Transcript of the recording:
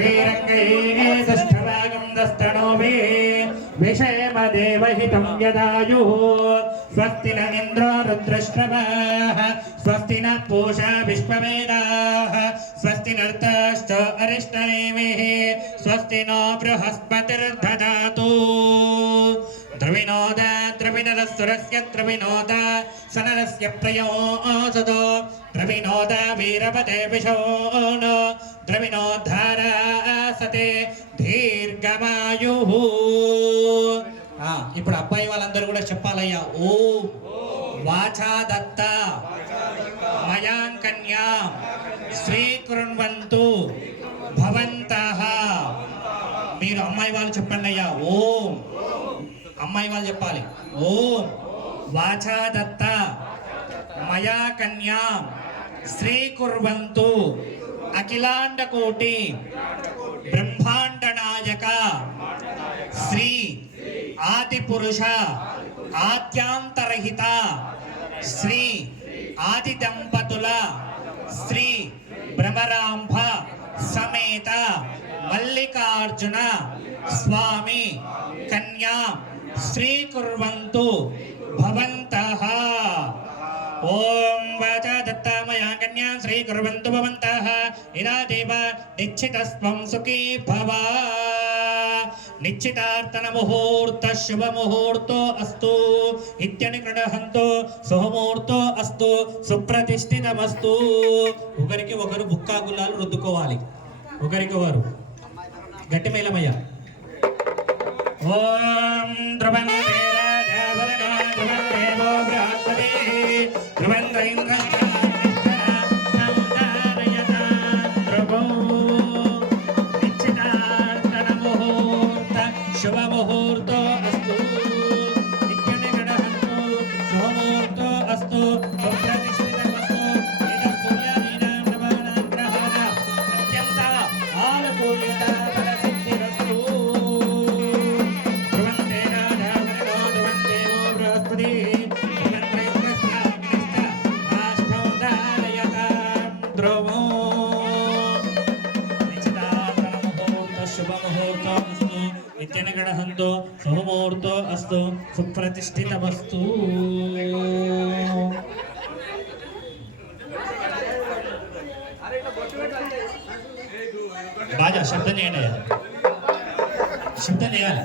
श्रीरङ्गैः षष्ठभागं दस्तनोभि विषयमदेवहितं यदायुः स्वस्ति न इन्द्रो रुद्रश्रवाः स्वस्ति न पूषा विश्ववेदाः स्वस्ति नर्ताश्च अरिष्टनेमिः स्वस्ति नो बृहस्पतिर्दधातु द्रविणोद द्रविणरस्सुरस्य द्रविणोद सनरस्य प्रयोसदो द्रविणोद वीरपते विशोन द्रविणोद्धारा सते దీర్ఘమాయుః. ఇప్పుడు అబ్బాయి వాళ్ళందరూ కూడా చెప్పాలయ్యా. ఓం వాచా దత్త మయాం కన్యా స్వీకృణ్వంతు భవంతః. మీరు అమ్మాయి వాళ్ళు చెప్పండి అయ్యా. ఓం అమ్మాయి వాళ్ళు చెప్పాలి. ఓం వాచా దత్త మయా కన్యా స్వీకృణ్వంతు అఖిలాండ కోటి బ్రహ్మాండ నాయక శ్రీ ఆది పురుష ఆద్యాంతరహిత శ్రీ ఆది దంపతుల శ్రీ భ్రమరాంభ సమేత మల్లికార్జున స్వామి కన్యా శ్రీకుర్వంతు భవంతః. ఓం వాచా దత్తా మయా కన్యా శ్రీకుర్వంతు భవంతః. ఇదాదేవ నిశ్చితస్వం సుఖీ భవ. నిశ్చితార్థన ముహూర్త శుభ ముహూర్తో అస్తు ఇత్యని గృహంతో శుభముహూర్తో అస్తు సుప్రతిష్ఠితమస్తు. ఒకరికి ఒకరు బుక్కా గుల్లాలు రుద్దుకోవాలి. ఒకరికి ఒకరు గట్టి మేళమయ్యా. ఓం ధ్రువంతే రాజా వరదా ధ్రువందేవో బృహస్పతి ధ్రువంత ఇంద్ర శుభ ముహూర్తో అస్తు నిత్యని గణహంతు శుభముహూర్తో అస్తు సుప్రతిష్ఠితమస్తు. పుణ్యానీనాం నవానాం గ్రహాణ అత్యంత ఆలకూల్యత ఫలసిద్ధిరస్తు. ధ్రువంతే రాజా వరదో ధ్రువందేవో బృహస్పతి ధ్రువో శుభముహూర్తో అస్తు నిత్యన గణహంతో శుభముహూర్తో అస్తు సుప్రతిష్ఠితమస్తు. బాగా శబ్దం చేయండి. శబ్దం చేయాలి.